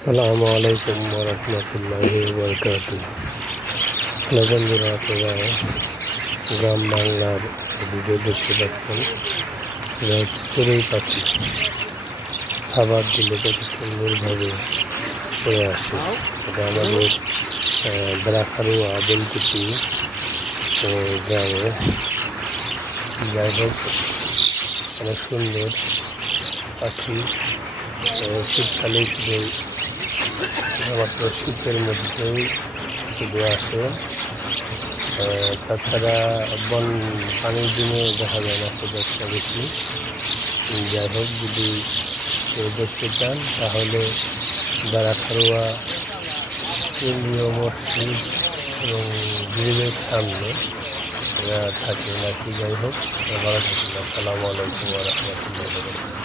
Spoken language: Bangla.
আসসালামু আলাইকুম ওরহমতুল্লাহি ওয়াবারাকাতুহু। হ্যালো বন্ধুরা, আপনারা গ্রাম বাংলার ভিডিও দেখতে পাচ্ছেন। এটা হচ্ছে চড়ুই পাখি, খাবার দিলে কত সুন্দরভাবে চলে আসে। এটা আমাদের ব্রাখারুয়া বেলকুচি গ্রামে। যাই হোক, অনেক সুন্দর পাখি। শীতকালেই শুধুমাত্র শীতের মধ্যেই শুধু আসে, তাছাড়া পানির দিনে দেখা যায় না খুব একটা বেশি। যাই হোক, যদি কেউ দেখতে চান তাহলে ব্রাখারুয়া কেন্দ্রীয় মসজিদ এবং ব্রিজের সামনে এরা থাকে নাকি। যাই হোক, ভালো থাকুন। আসসালামু আলাইকুম ওয়া রাহমাতুল্লাহি ওয়া বারাকাতুহু।